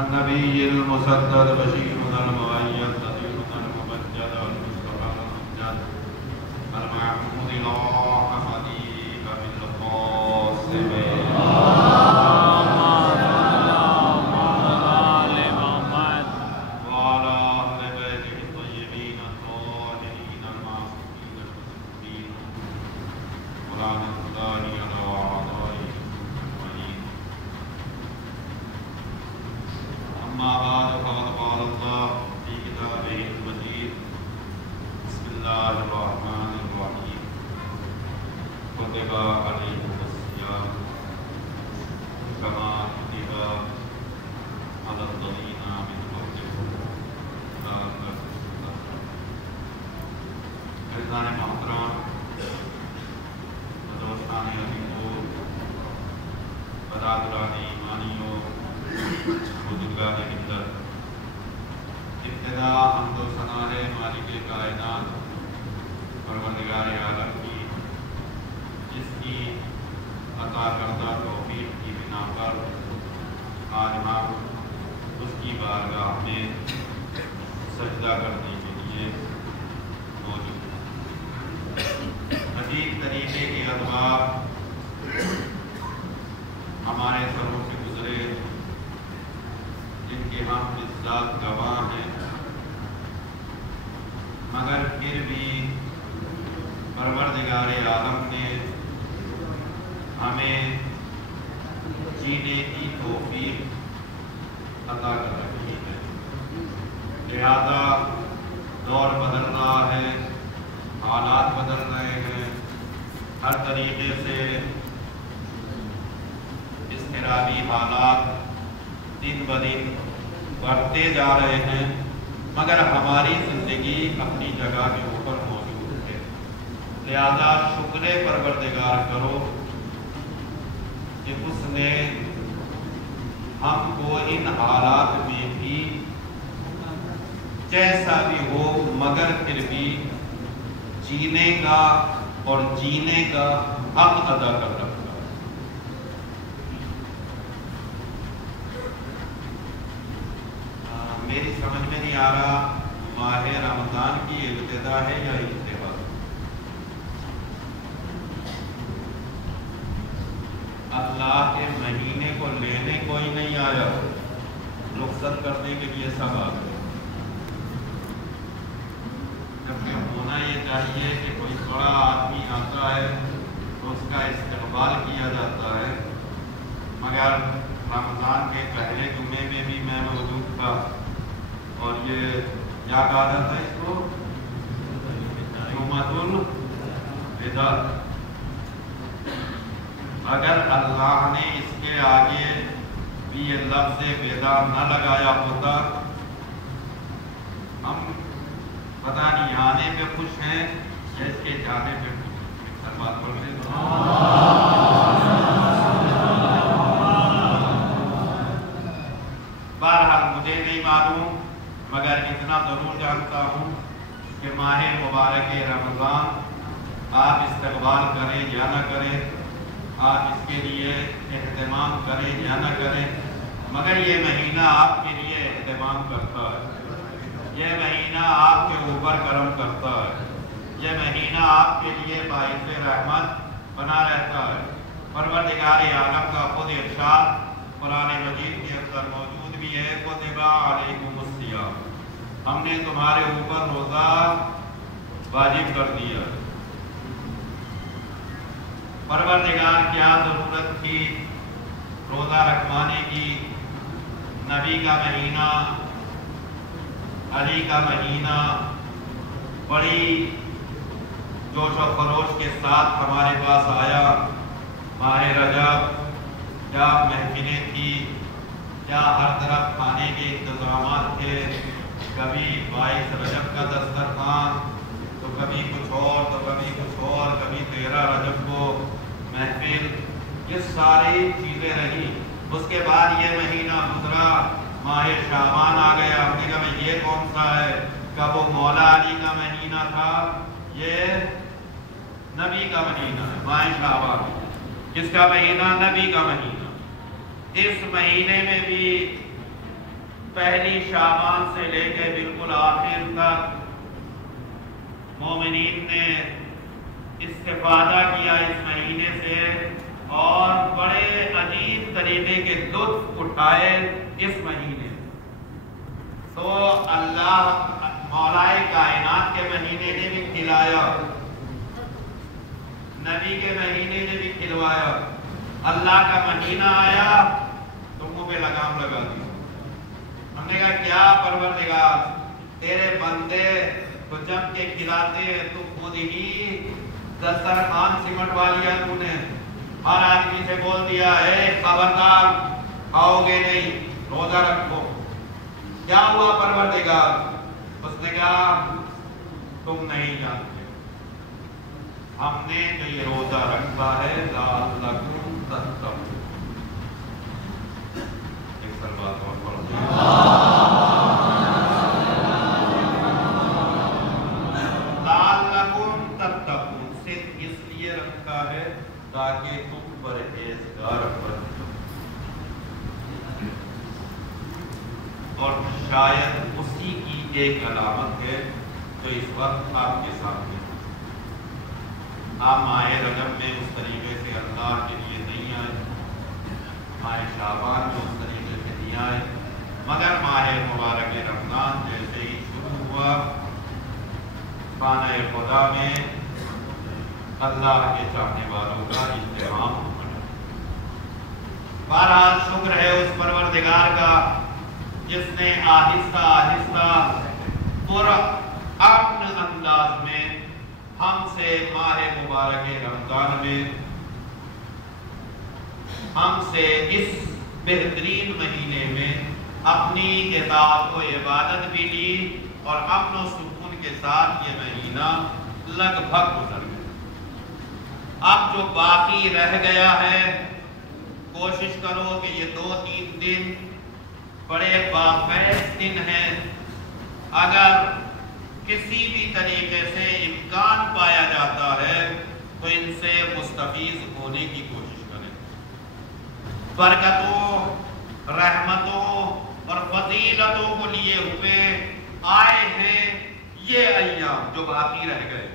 النبي المسدد بشيرنا المؤيد نذيرنا المبجد المصطفى الممجد المحمود لا حديث بالقاسم وعلى أهل بيته الطيبين الطاهرين المعصومين المسلمين ولعنة الله على أعدائه أجمعين. أما بعد فقد قال الله في كتابه المجيد بسم الله الرحمن الرحيم كتب عليكم الصيام كما كتب على الذين من قبلكم لعلكم تتقون. عزیزان محترم، دوستان عزیزوں، برادران ایمانیوں، بزرگان ملت، ابتدا حمد و ثنا ہے مالک کائنات پروردگار عالم کی، جس کی عطا کردہ توفیق کی بنا پر آج ہم اس کی بارگاہ میں سجدہ کرنے کے لیے موجود ہیں۔ عجیب طریقے کے ادوار ہمارے سروں سے گزرے جن کے ہم اس ذات گواہ ہیں، مگر پھر بھی پروردگار عالم نے ہمیں جینے کی توفیق عطا کر رکھی ہے۔ لہذا دور بدل رہا ہے، حالات بدل رہے ہیں، ہر طریقے سے اضطرابی حالات دن بدن بڑھتے جا رہے ہیں، مگر ہماری زندگی اپنی جگہ کے اوپر موجود ہے۔ لہذا شکر پروردگار کرو کہ اس نے ہم کو ان حالات میں بھی جیسا بھی ہو مگر پھر بھی جینے کا اور جینے کا حق ادا کر رکھا۔ میری سمجھ میں نہیں آ رہا ماہ رمضان کی ابتدا ہے یا انتہا؟ اللہ کے مہینے کو لینے کوئی نہیں آیا، رخصت کرنے کے لیے سب آ گئے۔ جبکہ ہونا یہ چاہیے کہ کوئی بڑا آدمی آتا ہے تو اس کا استقبال کیا جاتا ہے، مگر رمضان کے پہلے جمعے میں بھی میں موجود تھا، اور یہ کیا کہا جاتا ہے اس کو؟ جمعۃ الوداع۔ اگر اللہ نے اس کے آگے بھی یہ لفظ وداع نہ لگایا ہوتا، ہم پتہ نہیں آنے پہ خوش ہیں یا اس کے جانے پہ خوش ہیں۔ ہر بات پڑھتے ہیں۔ بہرحال مجھے نہیں معلوم، مگر اتنا ضرور جانتا ہوں کہ ماہ مبارک رمضان آپ استقبال کریں یا نہ کریں، آپ اس کے لیے اہتمام کریں یا نہ کریں، مگر یہ مہینہ آپ کے لیے اہتمام کرتا ہے، یہ مہینہ آپ کے اوپر کرم کرتا ہے، یہ مہینہ آپ کے لیے باعث رحمت بنا رہتا ہے۔ پروردگار عالم کا خود ارشاد قرآن مجید کے اندر موجود بھی ہے، کتب علیکم الصیام، ہم نے تمہارے اوپر روزہ واجب کر دیا۔ پروردگار کیا ضرورت تھی روزہ رکھوانے کی؟ نبی کا مہینہ، علی کا مہینہ بڑی جوش و خروش کے ساتھ ہمارے پاس آیا۔ ماہ رجب، کیا محفلیں تھی، کیا ہر طرف کھانے کے انتظامات تھے، کبھی 22 رجب کا دسترخوان، تو کبھی کچھ اور، تو کبھی کچھ اور، کبھی 13 رجب کو محفل، یہ ساری چیزیں رہی۔ اس کے بعد یہ مہینہ گزرا، ماہ شعبان آ گیا۔ ہم نے کہا یہ کون سا ہے؟ کب وہ مولا علی کا مہینہ تھا، یہ نبی کا مہینہ ہے، ماہ شعبان، جس کا مہینہ نبی کا مہینہ۔ اس مہینے میں بھی پہلی شعبان سے لے کے بالکل آخر تک مومنین نے استفادہ کیا اس مہینے سے، اور بڑے عجیب طریقے کے لطف اٹھائے اس مہینے۔ تو اللہ مولائے کائنات کے مہینے نے بھی کھلایا، نبی کے مہینے نے بھی کھلوایا۔ اللہ کا مہینہ آیا تو منہ پہ لگام لگا دی۔ ہم نے کہا کیا پروردگار، تیرے بندے تو جب کے کھلاتے ہیں تو خود ہی دسترخوان سمٹوا لیا تو نے، ہر آدمی سے بول دیا اے خبردار کھاؤ گے نہیں، روزہ رکھو۔ کیا ہوا پروردگار؟ اس نے کہا تم نہیں جانتے، ہم نے جو یہ روزہ رکھا ہے لعلکم تتقون۔ ایک صلوات اور پڑھو۔ لعلکم تتقون، صرف اس لیے رکھا ہے تاکہ تم پرہیزگار بنو، اور شاید اسی کی ایک علامت ہے جو اس وقت آپ کے سامنے ہے۔ آپ ماہ رجب میں اس طریقے سے اللہ کے لیے نہیں آئے، ماہ شعبان میں اس طریقے سے نہیں آئے، مگر ماہ مبارک رمضان جیسے ہی شروع ہوا، خانہ خدا میں اللہ کے چاہنے والوں کا اجتماع بنا۔ بہرحال شکر ہے اس پروردگار کا جس نے آہستہ آہستہ پرامن انداز میں ہم سے ماہ مبارک رمضان میں ہم سے اس بہترین مہینے میں اپنی اطاعت و عبادت بھی لی، اور امن و سکون کے ساتھ یہ مہینہ لگ بھگ گزر گیا۔ اب جو باقی رہ گیا ہے، کوشش کرو کہ یہ 2-3 دن بڑے باخیز دن ہیں، اگر کسی بھی طریقے سے امکان پایا جاتا ہے تو ان سے مستفیض ہونے کی کوشش کریں۔ برکتوں، رحمتوں اور فضیلتوں کو لیے ہوئے آئے ہیں یہ ایام جو باقی رہ گئے،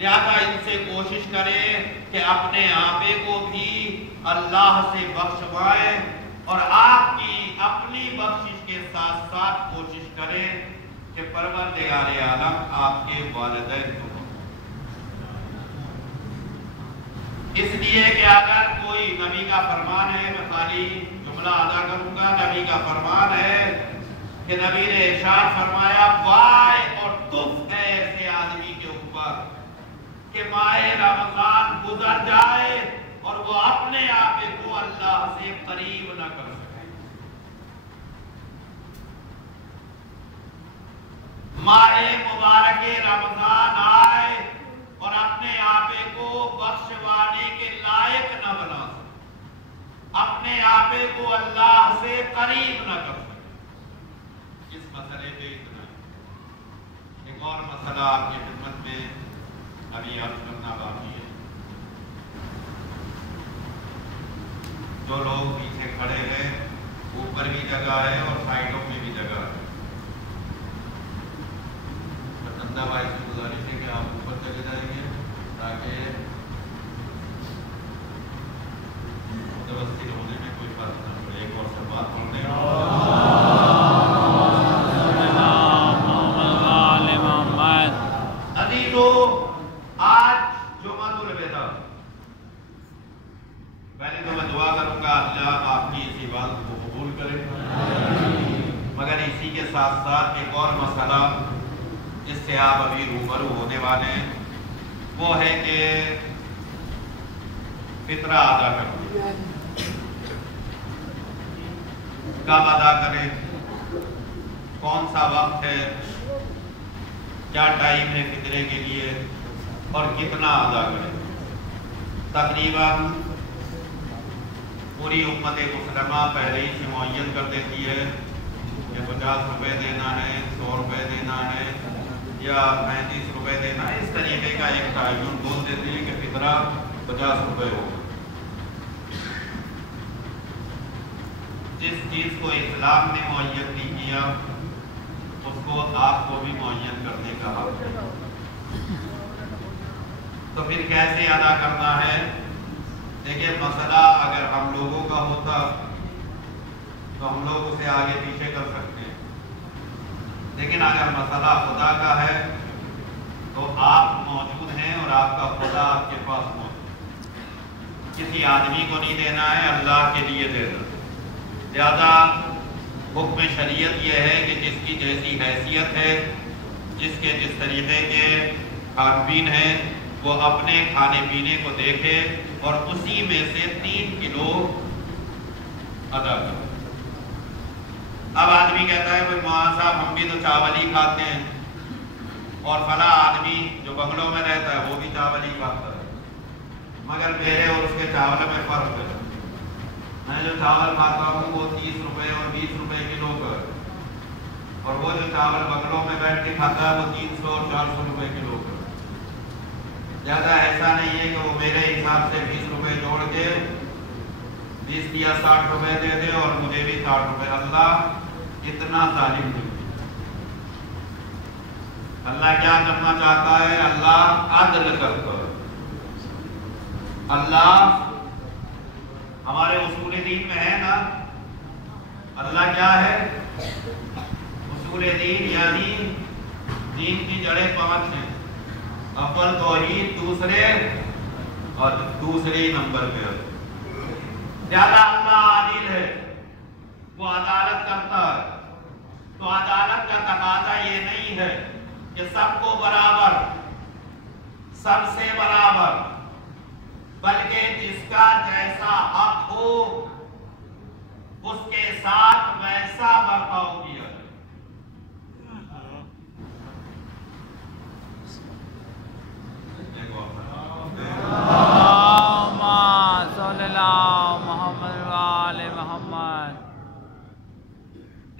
لہذا ان سے کوشش کریں کہ اپنے آپے کو بھی اللہ سے بخشوائیں، اور آپ کی اپنی بخشش کے ساتھ ساتھ کوشش کریں کہ پروردگار عالم آپ کے والدین کو، اس لیے کہ اگر کوئی نبی کا فرمان ہے، میں خالی جملہ ادا کروں گا، نبی کا فرمان ہے کہ نبی نے ارشاد فرمایا وائے اور تف ہے ایسے آدمی کے اوپر کہ ماہ رمضان گزر جائے اور وہ اپنے آپ کو اللہ سے قریب نہ کر سکے۔ ماہ مبارک رمضان آئے اور اپنے آپ کو بخشوانے کے لائق نہ بنا سکے، اپنے آپ کو اللہ سے قریب نہ کر سکے۔ اس مسئلے پہ اتنا ہے۔ ایک اور مسئلہ آپ کی خدمت میں ابھی عرض کرنا باقی ہے۔ جو لوگ پیچھے کھڑے ہیں، اوپر بھی جگہ ہے اور سائڈوں میں بھی جگہ ہے، بندہ بھائی سے گزارش ہے کہ آپ اوپر چلے جائیں گے تاکہ متوسط ہونے میں کوئی فرق نہ پڑے۔ ایک اور سے بات پڑھنے قبول کرے. مگر اسی کے ساتھ ساتھ ایک اور مسئلہ جس سے آپ ابھی روبرو ہونے والے ہیں وہ ہے کہ فطرہ ادا کرنا. کب ادا کریں, کون سا وقت ہے, کیا ٹائم ہے فطرے کے لیے, اور کتنا ادا کریں. تقریباً پوری امت مسلمہ پہلے ہی سے معین کر دیتی ہے کہ 50 روپے دینا ہے, 100 روپے دینا ہے یا 35 روپے دینا ہے. اس طریقے کا ایک تعین بول دیتے ہیں کہ فطرہ 50 روپے ہوگا. جس چیز کو اسلام نے معین نہیں کیا اس کو آپ کو بھی معین کرنے کا حق ہے. تو پھر کیسے ادا کرنا ہے؟ دیکھیں, مسئلہ اگر ہم لوگوں کا ہوتا تو ہم لوگ اسے آگے پیچھے کر سکتے ہیں, لیکن اگر مسئلہ خدا کا ہے تو آپ موجود ہیں اور آپ کا خدا آپ کے پاس موجود ہے. کسی آدمی کو نہیں دینا ہے, اللہ کے لیے دینا. زیادہ حکم شریعت یہ ہے کہ جس کی جیسی حیثیت ہے, جس کے جس طریقے کے کھان پین ہیں, وہ اپنے کھانے پینے کو دیکھے اور اسی میں سے 3 کلو ادا کرے. اب آدمی کہتا ہے بھائی مولانا صاحب ہم بھی تو چاول ہی کھاتے ہیں اور فلاں آدمی جو بنگلوں میں رہتا ہے وہ بھی چاول ہی کھاتا ہے, مگر میرے اور اس کے چاول میں فرق ہے. میں جو چاول کھاتا ہوں وہ 30 روپے اور 20 روپے کلو کا, اور وہ جو چاول بنگلوں میں بیٹھ کے کھاتا ہے وہ 300 اور 400 روپے کلو کا. زیادہ ایسا نہیں ہے کہ وہ میرے حساب سے 20 روپے جوڑ کے 20 یا 60 روپے دے دے اور مجھے بھی 60 روپے. اللہ اتنا ظالم نہیں. اللہ کیا کرنا چاہتا ہے؟ اللہ عدل کرتا ہے. اللہ ہمارے اصول دین میں ہے نا, اللہ کیا ہے؟ اصول دین یعنی دین کی جڑیں 5 ہیں. اول توحید, دوسرے نمبر پہ زیادہ اللہ عادل ہے, وہ عدالت کرتا ہے. تو عدالت کا تقاضا یہ نہیں ہے کہ سب کو برابر, سب سے برابر, بلکہ جس کا جیسا حق ہو اس کے ساتھ ویسا برتاؤ کیا جائے.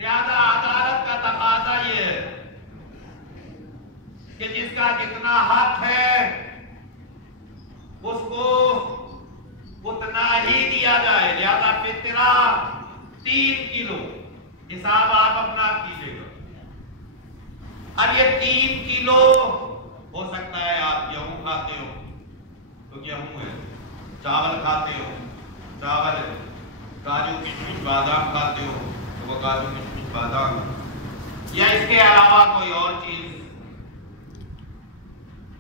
لہذا عدالت کا تقاضا یہ ہے کہ جس کا جتنا حق ہے اس کو اتنا ہی دیا جائے. لہذا فطرہ 3 کلو, حساب آپ اپنا کیجئے گا. اب یہ 3 کلو ہو سکتا ہے آپ گیہوں کھاتے ہو تو گیہوں ہے, چاول کھاتے ہو چاول ہے, کاجو کشمش بادام کھاتے ہو تو وہ کاجو کشمش بادام, یا اس کے علاوہ کوئی اور چیز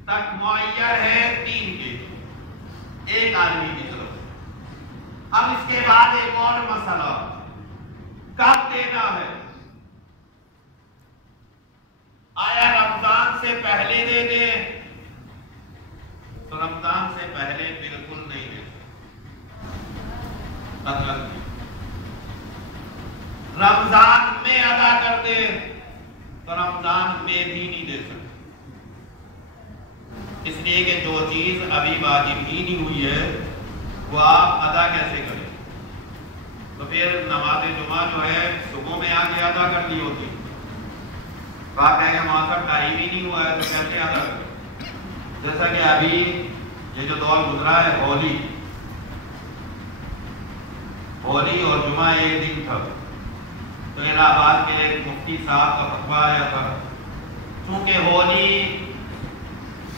تک معیر ہے 3 کلو ایک آدمی کی طرف. اب اس کے بعد ایک اور مسئلہ, کب دینا ہے؟ آیا رمضان سے پہلے دے دیں تو رمضان سے پہلے بالکل نہیں دے سکتے. رمضان میں ادا کر دے تو رمضان میں بھی نہیں دے سکتے, اس لیے کہ جو چیز ابھی واجب ہی نہیں ہوئی ہے وہ آپ ادا کیسے کریں؟ تو پھر نماز جمعہ جو ہے صبح میں آ کے ادا کرنی ہوتی. تو آپ کہیں گے موسم ٹائم ہی نہیں ہوا ہے تو کیسے ادا کریں؟ جیسا کہ ابھی یہ جو دور گزرا ہے ہولی اور جمعہ ایک دن تھا, تو الہ آباد کے ایک مفتی صاحب کا فتویٰ آیا تھا, چونکہ ہولی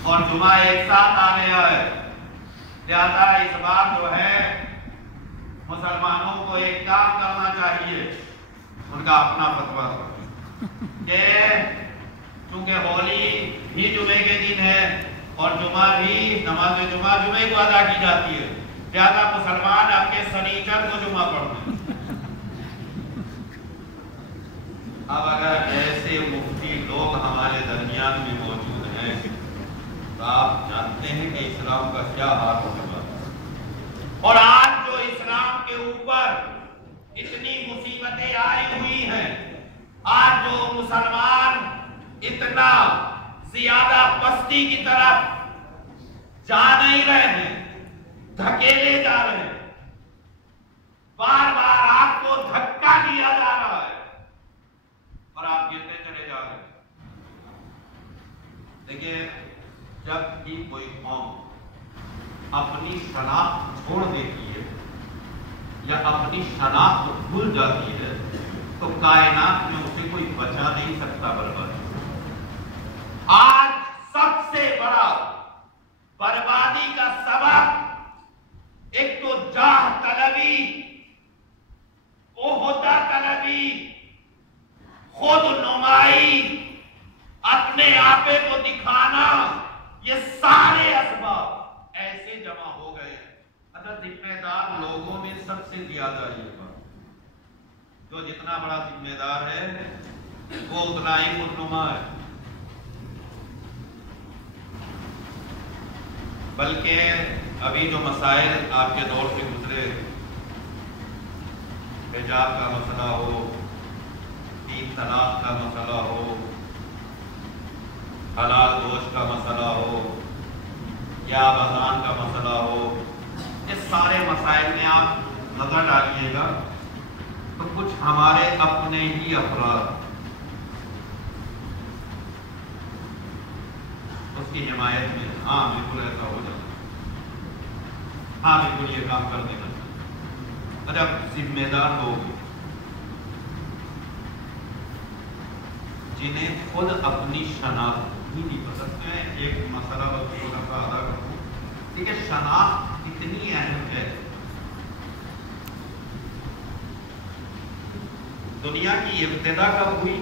اور جمعہ ایک ساتھ آ گیا ہے, لہذا اس بار جو ہے مسلمانوں کو ایک کام کرنا چاہیے. ان کا اپنا فتویٰ تھا کہ چونکہ ہولی بھی جمعے کے دن ہے اور جمعہ بھی, نماز جمعہ جمعے کو ادا کی جاتی ہے, لہذا مسلمان اپنے سنیچر کو جمعہ پڑھتے ہیں. اسلام کا کیا حال ہوگا۔ اور آج جو اسلام کے اوپر اتنی مصیبتیں آئی ہوئی ہیں، آج جو مسلمان اتنا زیادہ پستی کی طرف جا نہیں رہے ہیں، دھکیلے جا رہے ہیں، بار بار آپ کو دھکا دیا جا رہا ہے اور آپ گرتے چلے جا رہے ہیں۔ دیکھیے، جب بھی کوئی قوم اپنی شناخت چھوڑ دیتی ہے یا اپنی شناخت بھول جاتی ہے تو کائنات میں اسے کوئی بچا نہیں سکتا برباد۔ آج سب سے بڑا بربادی کا سبب ایک تو جاہ طلبی، عہدہ طلبی، خود نمائی، اپنے آپے کو دکھانا، یہ سارے اسباب ایسے جمع ہو گئے۔ اچھا، ذمہ دار لوگوں میں سب سے زیادہ یہ بات، جو جتنا بڑا ذمہ دار ہے وہ اتنا ہی خود نما ہے۔ بلکہ ابھی جو مسائل آپ کے دور سے گزرے، حجاب کا مسئلہ ہو، تین طلاق کا مسئلہ ہو، حلال گوشت کا مسئلہ ہو یا اذان کا مسئلہ ہو، اس سارے مسائل میں آپ نظر ڈالیے گا تو کچھ ہمارے اپنے ہی افراد اس کی حمایت میں، ہاں بالکل ایسا ہو جاتا، ہاں بالکل یہ کام کر دینا چاہیے۔ اچھا، ذمہ دار لوگ جنہیں خود اپنی شناخت ہی نہیں پسند ہے، ایک مسئلہ بس تھوڑا سا ادا کروں، ٹھیک ہے، شناخت اتنی اہم ہے۔ دنیا کی ابتدا کب ہوئی؟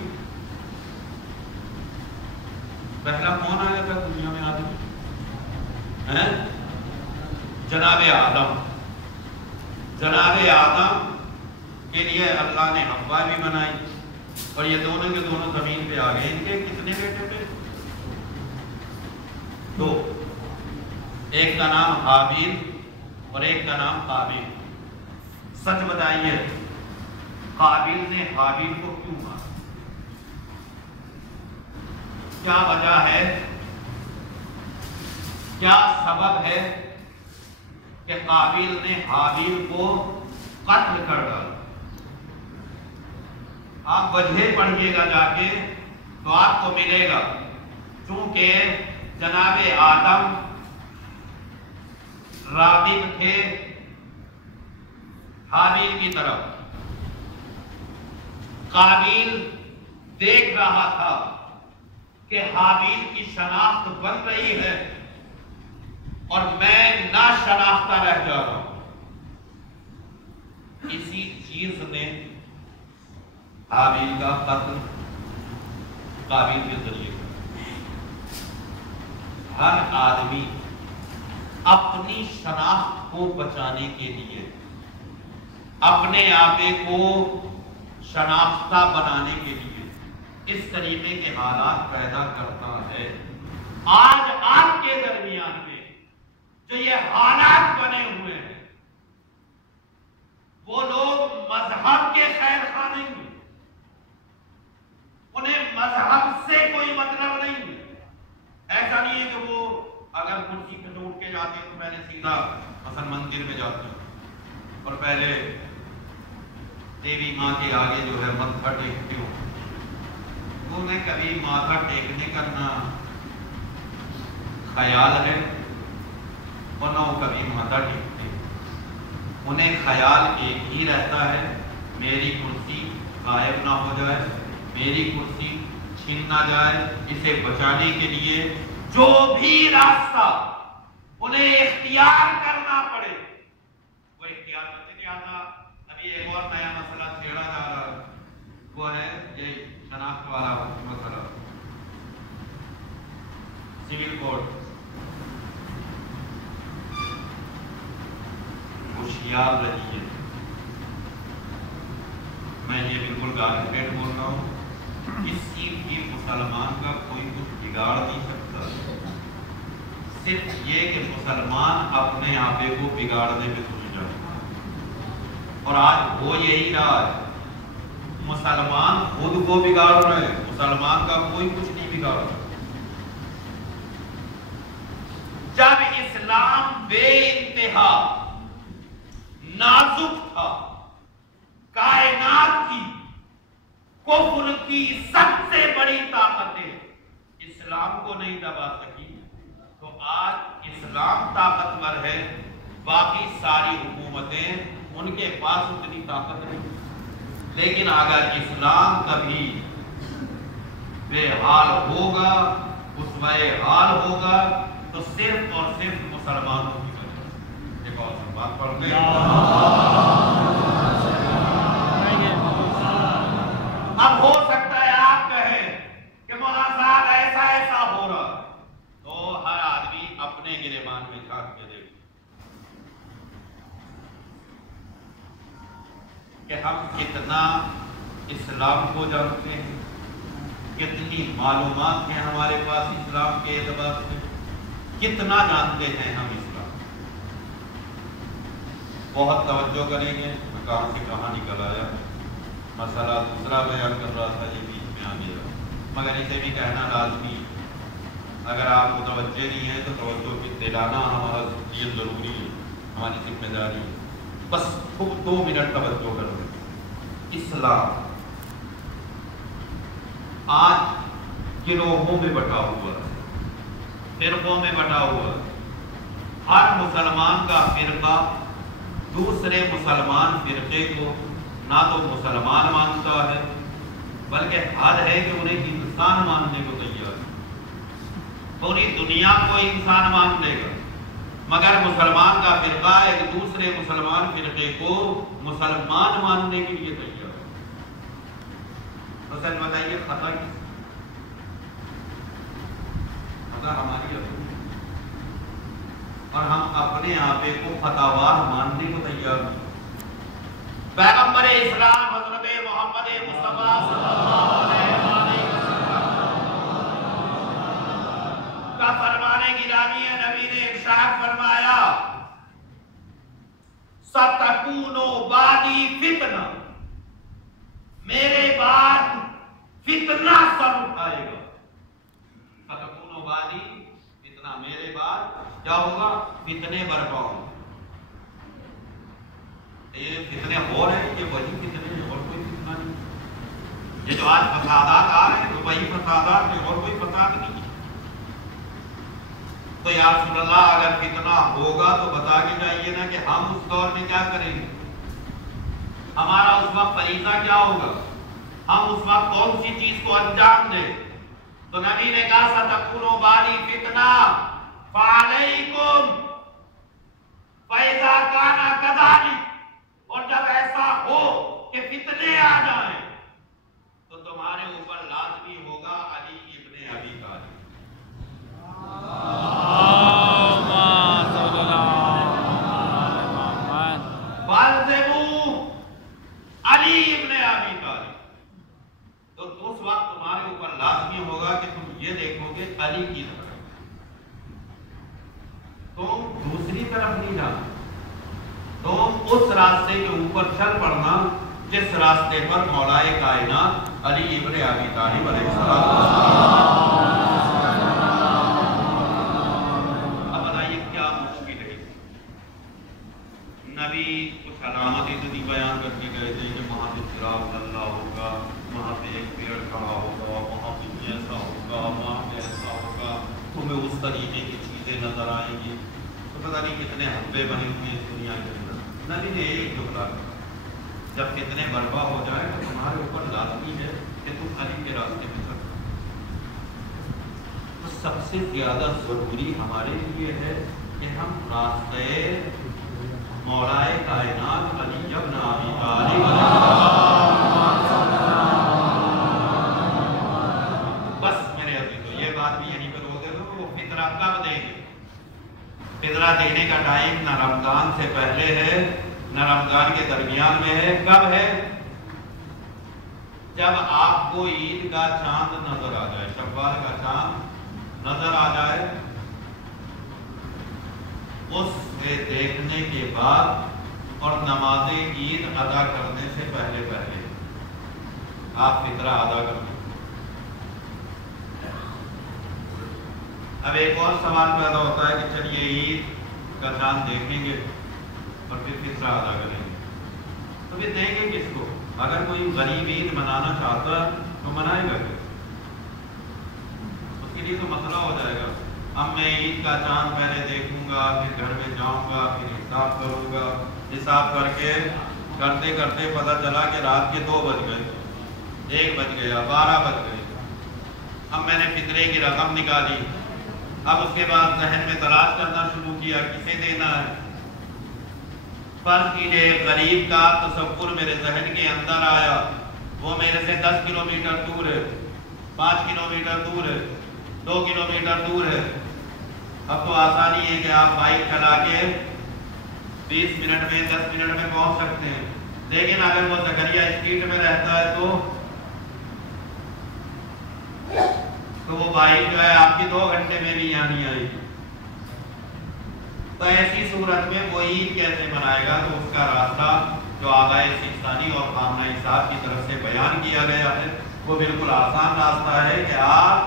پہلا کون آیا تھا دنیا میں آدمی؟ جناب آدم۔ جناب آدم کے لیے اللہ نے حوا بھی بنائی اور یہ دونوں کے دونوں زمین پہ آ گئے۔ ان کے کتنے بیٹے تھے؟ دو، ایک کا نام حابیل اور ایک کا نام قابیل۔ سچ بتائیے، قابیل نے حابیل کو کیوں مارا؟ کیا وجہ ہے، کیا سبب ہے کہ قابیل نے حابیل کو قتل کر ڈالا؟ آپ وجہ پڑھیے گا جا کے تو آپ کو ملے گا، چونکہ جناب آدم راغب تھے حابیل کی طرف، قابیل دیکھ رہا تھا کہ حابیل کی شناخت بن رہی ہے اور میں نا شناختہ رہ جا رہا ہوں۔ اسی چیز نے حابیل کا قتل قابیل کے ذریعے کیا۔ ہر آدمی اپنی شناخت کو بچانے کے لیے اپنے آپے کو شناختہ بنانے کے لیے اس طریقے کے حالات پیدا کرتا ہے۔ آج آپ کے درمیان میں جو یہ حالات بنے ہوئے ہیں، وہ لوگ مذہب کے خیر خواہ نہیں ہیں، انہیں مذہب سے کوئی مطلب نہیں ہے۔ ایسا نہیں ہے کہ وہ اگر کرسی پہ اٹھ کے جاتے ہیں تو پہلے سیدھا مثلا مندر میں جاتے ہیں اور پہلے دیوی ماں کے آگے جو ہے ماتھا ٹیکتے ہو۔ انہیں کبھی ماتھا ٹیکنے کا نہ خیال ہے اور نہ وہ کبھی ماتھا ٹیکتے ہیں۔ انہیں خیال ایک ہی رہتا ہے، میری کرسی غائب نہ ہو جائے، میری کرسی چھن نہ جائے۔ اسے بچانے کے لیے جو بھی راستہ انہیں اختیار کرنا پڑے وہ اختیار کرتے نہیں آتا۔ ابھی ایک اور نیا مسئلہ چھیڑا جا رہا ہے، وہ ہے یہ شناخت والا مسئلہ، سول کوڈ۔ ہوشیار رہیے، میں یہ بالکل گارنٹیڈ بول رہا ہوں، کسی بھی مسلمان کا کوئی کچھ بگاڑ نہیں سکتا صرف یہ کہ مسلمان اپنے آپے کو بگاڑنے میں تل جائے، اور آج وہ یہی رہا ہے، مسلمان خود کو بگاڑ رہے ہیں، مسلمان کا کوئی کچھ نہیں بگاڑ رہا۔ جب اسلام بے انتہا نازک تھا، کائنات کی کفر کی سب سے بڑی طاقتیں اسلام کو نہیں دبا سکی، تو آج اسلام طاقتور ہے، باقی ساری حکومتیں ان کے پاس اتنی طاقت نہیں۔ لیکن اگر اسلام کبھی بے حال ہوگا، اسوہ حال ہوگا، تو صرف اور صرف مسلمانوں کی وجہ سے۔ ایک اور بات پڑھ گئے، اب ہو سکتا ہے آپ کہیں کہ مولانا صاحب ایسا ایسا ہو رہا، تو ہر آدمی اپنے گریبان میں جھانک کے دیکھے کہ ہم کتنا اسلام کو جانتے ہیں، کتنی معلومات ہیں ہمارے پاس اسلام کے اعتبار سے، کتنا جانتے ہیں ہم اسلام۔ بہت توجہ کریں گے، میں کہاں سے کہاں نکل آیا، مسئلہ دوسرا بیان کر رہا تھا، یہ بیچ میں آ گیا، مگر اسے بھی کہنا لازمی، اگر آپ متوجہ نہیں ہیں تو توجہ کی دلانا ہمارا لیے ضروری ہے، ہماری ذمہ داری ہے۔ بس 2 منٹ توجہ کر دیں۔ اسلام آج گروہوں میں بٹا ہوا ہے، فرقوں میں بٹا ہوا ہے۔ ہر مسلمان کا فرقہ دوسرے مسلمان فرقے کو نہ تو مسلمان مانتا ہے، بلکہ حد ہے کہ انہیں انسان ماننے کو تیار ہے، پوری دنیا کو انسان مان لے گا، مگر مسلمان کا فرقہ ایک دوسرے مسلمان فرقے کو مسلمان ماننے کے لیے تیار ہے۔ حسن بتائیے خطا کس؟ خطا ہماری اپنی، اور ہم اپنے آپے کو خطاوار ماننے کو تیار ہیں۔ پیغمبر اسلام حضرت محمد مصطفیٰ صلی اللہ علیہ وسلم کا فرمانے گرامی ہے، نبی نے ارشاد فرمایا سَتَكُونُ بَعْدِي فِتْنَةٌ، میرے بعد فتنہ سر اٹھائے گا۔ سَتَكُونُ بَعْدِي فتنہ، میرے بعد کیا ہوگا؟ فتنے برپا ہوں۔ یہ فتنے ہو رہے ہیں، یہ وہی فتنے ہیں، اور کوئی فتنہ نہیں۔ یہ جو آج فسادات آ رہے ہیں تو وہی فسادات ہیں، اور کوئی فساد نہیں ہے۔ تو یا رسول اللہ اگر فتنہ ہوگا تو بتا کے جائیے نا کہ ہم اس دور میں کیا کریں گے، ہمارا اس وقت فریضہ کیا ہوگا، ہم اس وقت کون سی چیز کو انجام دیں۔ تو نبی نے کہا سَتَكُونُ بَعْدِي فِتْنَةٌ فَعَلَيْكُمْ فَإِذَا كَانَ كَذَلِكَ، اور جب ایسا ہو کہ فتنے آ جائیں تو تمہارے اوپر لازمی ہوگا علی ابن ابی طالب۔ فَالْزِمُوا علی ابن ابی طالب، تو اس وقت تمہارے اوپر لازمی ہوگا کہ تم یہ دیکھو گے علی کی طرف، تم دوسری طرف نہیں جانا، تم اس راستے کے اوپر چل پڑنا جس راستے پر مولا کائنات علی ابن ابی طالب علیہ السلام۔ اب بتائیے کیا مشکل ہے؟ نبی کچھ علامتیں تو نہیں بیان کر کے گئے تھے کہ وہاں سے چراغ اللہ ہوگا، وہاں پہ ایک پیڑ کھڑا ہوگا، وہاں پہ ایسا ہوگا، وہاں پہ ایسا ہوگا، تمہیں اس طریقے کی چیزیں نظر آئیں گی۔ تو پتہ نہیں کتنے حبے بنے ہوئے ہیں دنیا کے اندر۔ نبی نے ایک جملہ کہا، جب کتنے برپا ہو جائے تو تمہارے اوپر لازمی ہے کہ تم علی کے راستے میں چلو۔ تو سب سے زیادہ ضروری ہمارے لیے ہے کہ ہم راستے مولا کائنات علی ابن ابی طالب بس میرے عزیز تو یہ بات بھی یہیں پہ روک دے دو، وہ فطرہ کب دیں گے؟ فطرہ دینے کا ٹائم نہ رمضان سے پہلے ہے نہ رمضان کے درمیان میں ہے۔ کب ہے؟ جب آپ کو عید کا چاند نظر آ جائے، شوال کا چاند نظر آ جائے، اس سے دیکھنے کے بعد اور نماز عید ادا کرنے سے پہلے پہلے آپ فطرہ ادا کر دیں۔ اب ایک اور سوال پیدا ہوتا ہے کہ چلیے عید کا چاند دیکھیں گے اور پھر فطرہ ادا کریں گے، تو پھر دیں گے کس کو؟ اگر کوئی غریب عید منانا چاہتا ہے تو منائے گا کہ اس کے لیے تو مسئلہ ہو جائے گا۔ اب میں عید کا چاند پہلے دیکھوں گا، پھر گھر میں جاؤں گا، پھر حساب کروں گا، حساب کر کے کرتے کرتے پتہ چلا کہ رات کے 2 بج گئے، 1 بج گیا، 12 بج گئے۔ اب میں نے فطرے کی رقم نکالی، اب اس کے بعد ذہن میں تلاش کرنا شروع کیا کسے دینا ہے۔ فرض کیجیے ایک غریب کا تصور میرے ذہن کے اندر آیا، وہ میرے سے 10 کلومیٹر دور ہے، 5 کلومیٹر دور ہے، 2 کلومیٹر دور ہے۔ اب تو آسانی ہے کہ آپ بائک چلا کے 20 منٹ میں 10 منٹ میں پہنچ سکتے ہیں، لیکن اگر وہ زکریا اسٹریٹ میں رہتا ہے تو وہ بائک جو ہے آپ کی 2 گھنٹے میں بھی یہاں نہیں آئے گی۔ تو ایسی صورت میں وہ عید کیسے منائے گا؟ تو اس کا راستہ جو آبائی سیستانی اور خامنہ صاحب کی طرف سے بیان کیا گیا ہے وہ بالکل آسان راستہ ہے کہ آپ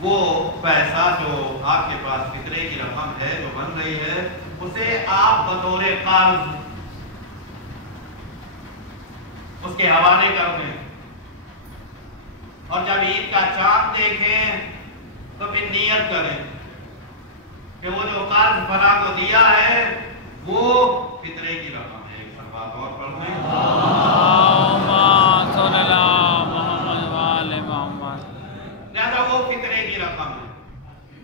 وہ پیسہ جو آپ کے پاس فطرے کی رقم ہے جو بن رہی ہے اسے آپ بطور قرض اس کے حوالے کر دیں، اور جب عید کا چاند دیکھیں تو پھر نیت کریں کہ وہ جو قرض فلاں کو دیا ہے وہ فطرے کی رقم ہے۔ ایک سلوات اور پڑھ دیں، اللہم صلی اللہ محمد وآل محمد۔ لہذا وہ فطرے کی رقم ہے،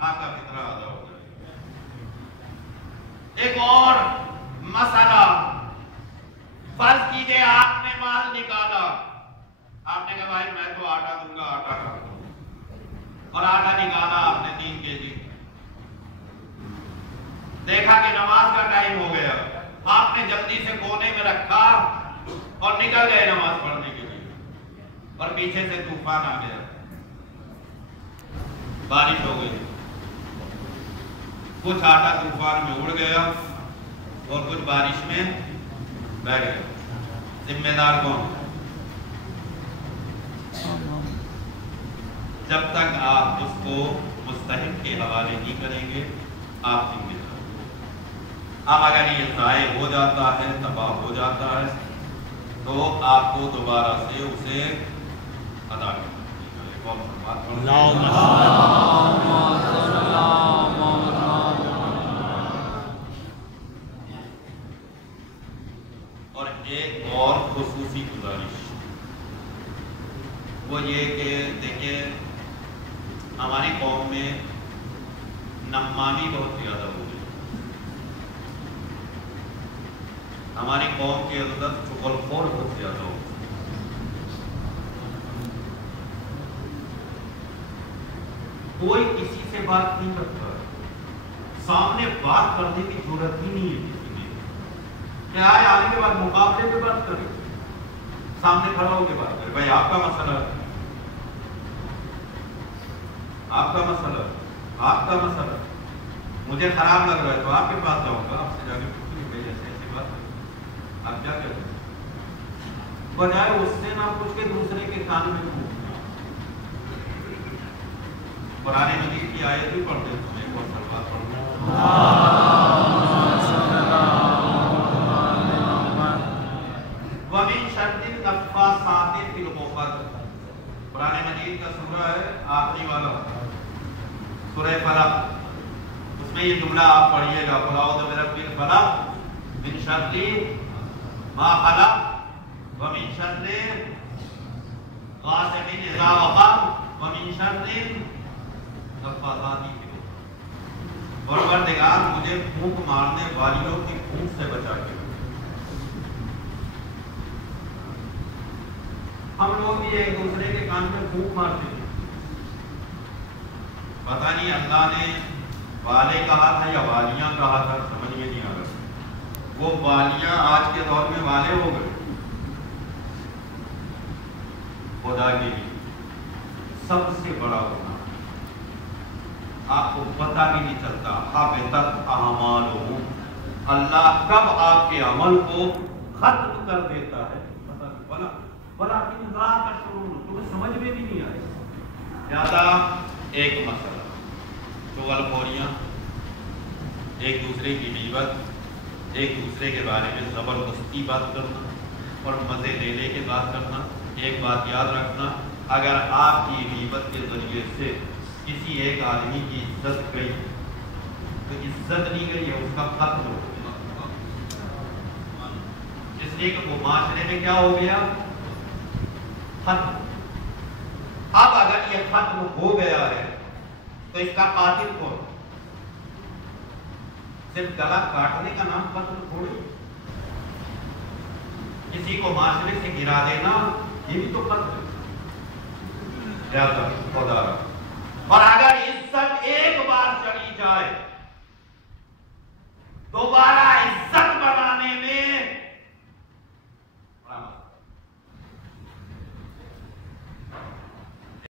آپ کا فطرہ ادا ہو جائے۔ ایک اور مسئلہ، فرض کیجئے آپ نے مال نکالا، آپ نے کہا بھائی میں تو آٹا دوں گا، آٹا کر دو، اور آٹا نکالا آپ نے 3 kg، دیکھا کہ نماز کا ٹائم ہو گیا، آپ نے جلدی سے کونے میں رکھا اور نکل گئے نماز پڑھنے کے لیے، اور پیچھے سے طوفان آ گیا، بارش ہو گئی، کچھ آٹا طوفان میں اڑ گیا اور کچھ بارش میں بہ گیا، ذمہ دار کون؟ جب تک آپ اس کو مستحق کے حوالے نہیں کریں گے آپ ذمہ دار۔ اب اگر یہ ضائع ہو جاتا ہے، تباہ ہو جاتا ہے، تو آپ کو دوبارہ سے اسے ادا کرنا اور ایک اور خصوصی گزارش وہ یہ کہ دیکھیں ہماری قوم میں نمامی بہت زیادہ ہو گئی، ہماری قوم کے اندر چغل خور بہت زیادہ ہو گئی، کوئی کسی سے بات نہیں کرتا، سامنے بات کرنے کی ضرورت ہی نہیں ہے کسی نے، کیا ہے آنے کے بعد مقابلے پہ بات کرے، سامنے کھڑا ہو کے بات کرے، بھائی آپ کا مسئلہ ہے، آپ کا مسئلہ، آپ کا مسئلہ مجھے خراب لگ رہا ہے تو آپ کے پاس جاؤں گا، آپ سے جا کے پوچھوں گی ایسے ایسی بات آپ کیا کہتے ہیں، بجائے اس سے نہ پوچھ کے دوسرے کے کان میں پوچھنا۔ قرآن مجید کی آیت بھی پڑھتے ہیں، تمہیں بہت سلوات پڑھنا، وَمِن شَرِّ النَّفَّاثَاتِ فِي الْعُقَدِ، قرآن مجید کا سورہ ہے آخری والا، سورہ فلق، اس میں یہ جملہ آپ پڑھیے گا، قُلْ أَعُوذُ بِرَبِّ الْفَلَقِ مِن شَرِّ مَا خَلَقَ وَمِن شَرِّ غَاسِقٍ إِذَا وَقَبَ وَمِن شَرِّ النَّفَّاثَاتِ فِي الْعُقَدِ، پروردگار مجھے پھونک مارنے والیوں کی پھونک سے بچا کے۔ ہم لوگ بھی ایک دوسرے کے کان میں پھونک مارتے ہیں، پتہ نہیں اللہ نے والے کہا تھا یا والیاں کہا تھا، سمجھ میں نہیں آ رہا، وہ والیاں آج کے دور میں والے ہو گئے۔ خدا کے لیے سب سے بڑا ہونا آپ کو پتہ بھی نہیں چلتا حبطت اعمالہم، اللہ کب آپ کے عمل کو ختم کر دیتا ہے پتہ نہیں، بلا لا تشعرون، تمہیں سمجھ میں بھی نہیں آئے. زیادہ ایک مسئلہ چغل خوریاں، ایک دوسرے کی غیبت، ایک دوسرے کے بارے میں زبردستی بات کرنا اور مزے لینے کے بات کرنا. ایک بات یاد رکھنا، اگر آپ کی غیبت کے ذریعے سے کسی ایک آدمی کی عزت گئی تو عزت نہیں گئی ہے، اس کا ختم ہو گیا. اس لیے کہ وہ معاشرے میں کیا ہو گیا؟ ختم. اب اگر یہ ختم ہو گیا ہے تو اس کا قاتل کون؟ صرف گلا کاٹنے کا نام قتل تھوڑی. کسی کو معاشرے سے گرا دینا یہ بھی تو قتل ہے. خدا. اور اگر